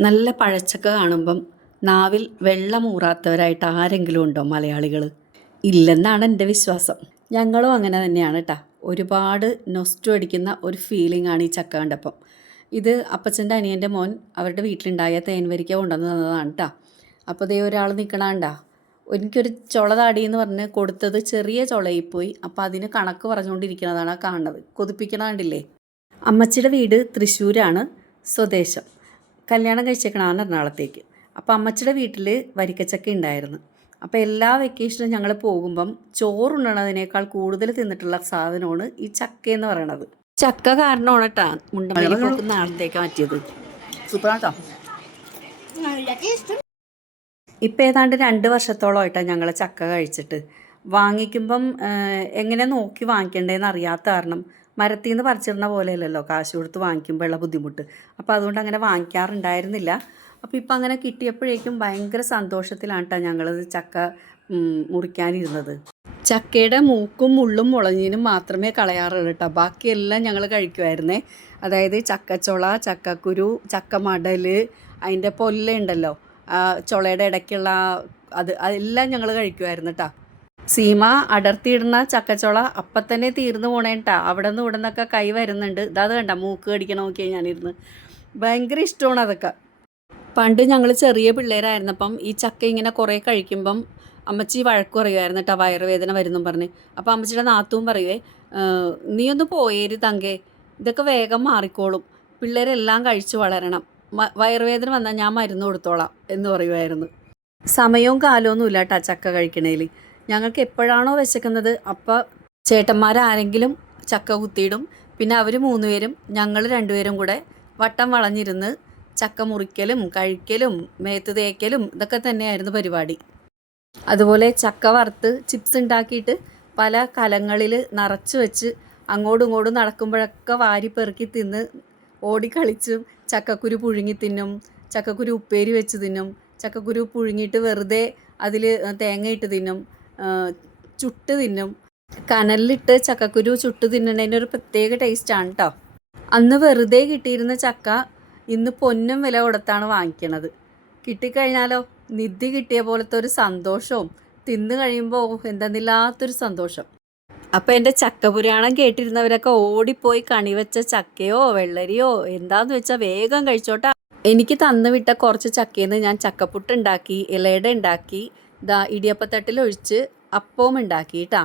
നല്ല പഴച്ചക്ക കാണുമ്പം നാവിൽ വെള്ളമൂറാത്തവരായിട്ട് ആരെങ്കിലും ഉണ്ടോ മലയാളികൾ ഇല്ലെന്നാണ് എന്റെ വിശ്വാസം. ഞങ്ങളും അങ്ങനെ തന്നെയാണ് കേട്ടോ ഒരുപാട് നൊസ്റ്റു അടിക്കുന്ന ഒരു ഫീലിംഗ് ആണ് ഈ ചക്ക കണ്ടപ്പം. ഇത് അപ്പച്ചന്റെ അനിയന്റെ മോൻ അവരുടെ വീട്ടിലുണ്ടായ തേൻവരിക്ക കൊണ്ടുവന്ന് തന്നതാണ് കേട്ടോ അപ്പോൾ ദേ ഒരാൾ നിൽക്കണാണ്ടാ എനിക്കൊരു ചുള താടി എന്ന് പറഞ്ഞ് കൊടുത്തത് ചെറിയ ചുളയിപ്പോയി അപ്പോൾ അതിന് കണക്ക് പറഞ്ഞുകൊണ്ടിരിക്കുന്നതാണ് കാണുന്നത്. കൊതിപ്പിക്കണ കണ്ടില്ലേ? അമ്മച്ചിയുടെ വീട് തൃശ്ശൂരാണ്. സ്വദേശം. കല്യാണം കഴിച്ചേക്കണാണ് എറണാകുളത്തേക്ക്. അപ്പോൾ അമ്മച്ചിയുടെ വീട്ടിൽ വരിക്കച്ചക്ക ഉണ്ടായിരുന്നു അപ്പോൾ എല്ലാ വെക്കേഷനും ഞങ്ങൾ പോകുമ്പം ചോറുണ്ണണതിനേക്കാൾ കൂടുതൽ തിന്നിട്ടുള്ള സാധനമാണ് ഈ ചക്ക എന്ന് പറയണത്. ചക്ക കാരണമാണ് കേട്ടാ മുണ്ടമല്ലി പോക്ക് നാളത്തേക്ക് മാറ്റിയത്. സൂപ്പറാട്ടോ ഇപ്പം ഏതാണ്ട് രണ്ട് വർഷത്തോളമായിട്ടാണ് ഞങ്ങൾ ചക്ക കഴിച്ചിട്ട്. വാങ്ങിക്കുമ്പം എങ്ങനെ നോക്കി വാങ്ങിക്കണ്ടേന്ന് അറിയാത്ത കാരണം മരത്തിൽ നിന്ന് പറിച്ചിടുന്ന പോലെയല്ലല്ലോ. കാശ് കൊടുത്ത് വാങ്ങിക്കുമ്പോഴുള്ള ബുദ്ധിമുട്ട്. അപ്പോൾ അതുകൊണ്ട് അങ്ങനെ വാങ്ങിക്കാറുണ്ടായിരുന്നില്ല. അപ്പോൾ ഇപ്പം അങ്ങനെ കിട്ടിയപ്പോഴേക്കും ഭയങ്കര സന്തോഷത്തിലാണ് കേട്ടോ ഞങ്ങൾ ചക്ക മുറിക്കാനിരുന്നത്. ചക്കയുടെ മൂക്കും മുള്ളും മുളഞ്ഞിനും മാത്രമേ കളയാറുള്ളൂ കേട്ടോ ബാക്കിയെല്ലാം ഞങ്ങൾ കഴിക്കുമായിരുന്നേ അതായത് ചക്കച്ചുള ചക്കക്കുരു ചക്കമടൽ അതിന്റെ പൊല്ലുണ്ടല്ലോ ചുളയുടെ ഇടയ്ക്കുള്ള അത് അതെല്ലാം ഞങ്ങൾ കഴിക്കുമായിരുന്നു കേട്ടോ സീമ അടർത്തിയിടുന്ന ചക്കച്ചോള അപ്പം തന്നെ തീർന്നു പോണേട്ടാ അവിടെ നിന്ന് ഇവിടെ നിന്നൊക്കെ കൈ വരുന്നുണ്ട്. ഇതത് കണ്ട? മൂക്ക് കടിക്കണ നോക്കിയാൽ ഞാനിരുന്ന്. ഭയങ്കര ഇഷ്ടമാണ് അതൊക്കെ. പണ്ട് ഞങ്ങൾ ചെറിയ പിള്ളേരായിരുന്നപ്പം ഈ ചക്ക ഇങ്ങനെ കുറേ കഴിക്കുമ്പം അമ്മച്ചി വഴക്ക് പറയുമായിരുന്നു കേട്ടോ വയറുവേദന വരുന്നു പറഞ്ഞ്. അപ്പോൾ അമ്മച്ചിയുടെ നാത്തും പറയുവേ നീ ഒന്ന് പോയേര് തങ്കേ. ഇതൊക്കെ വേഗം മാറിക്കോളും. പിള്ളേരെല്ലാം കഴിച്ചു വളരണം. വയറുവേദന വന്നാൽ ഞാൻ മരുന്ന് കൊടുത്തോളാം എന്ന് പറയുമായിരുന്നു സമയവും കാലമൊന്നുമില്ല കേട്ടോ ചക്ക കഴിക്കണേൽ ഞങ്ങൾക്ക് എപ്പോഴാണോ വിശക്കുന്നത് അപ്പോൾ ചേട്ടന്മാരാരെങ്കിലും ചക്ക കുത്തിയിടും. പിന്നെ അവർ മൂന്നുപേരും ഞങ്ങൾ രണ്ടുപേരും കൂടെ വട്ടം വളഞ്ഞിരുന്ന് ചക്ക മുറിക്കലും കഴിക്കലും മേത്ത് തേക്കലും ഇതൊക്കെ തന്നെയായിരുന്നു പരിപാടി. അതുപോലെ ചക്ക വറുത്ത് ചിപ്സ് ഉണ്ടാക്കിയിട്ട് പല കലങ്ങളിൽ നിറച്ച് വെച്ച് അങ്ങോട്ടും ഇങ്ങോട്ടും നടക്കുമ്പോഴൊക്കെ വാരി പെറുക്കി തിന്ന് ഓടിക്കളിച്ചും ചക്കക്കുരു പുഴുങ്ങി തിന്നും ചക്കക്കുരു ഉപ്പേരി വെച്ച് തിന്നും ചക്കക്കുരു പുഴുങ്ങിയിട്ട് വെറുതെ അതിൽ തേങ്ങയിട്ട് തിന്നും ചുട്ട് തിന്നും. കനലിലിട്ട് ചക്കക്കുരു ചുട്ട് തിന്നണേന്റെ ഒരു പ്രത്യേക ടേസ്റ്റാണ് കേട്ടോ അന്ന് വെറുതെ കിട്ടിയിരുന്ന ചക്ക ഇന്ന് പൊന്നും വില കൊടുത്താണ് വാങ്ങിക്കണത്. കിട്ടിക്കഴിഞ്ഞാലോ? നിധി കിട്ടിയ പോലത്തെ ഒരു സന്തോഷവും തിന്നു കഴിയുമ്പോൾ എന്തെന്നില്ലാത്തൊരു സന്തോഷം. അപ്പം എന്റെ ചക്കപുരാണം കേട്ടിരുന്നവരൊക്കെ ഓടിപ്പോയി കണിവെച്ച ചക്കയോ വെള്ളരിയോ എന്താന്ന് വെച്ചാൽ വേഗം കഴിച്ചോട്ടാ. എനിക്ക് തന്നുവിട്ട കുറച്ച് ചക്കയിൽ നിന്ന് ഞാൻ ചക്കപ്പുട്ട് ഉണ്ടാക്കി ഇലയുടെ ഉണ്ടാക്കി ദാ ഇടിയപ്പത്തട്ടിലൊഴിച്ച് അപ്പവും ഉണ്ടാക്കി കേട്ടാ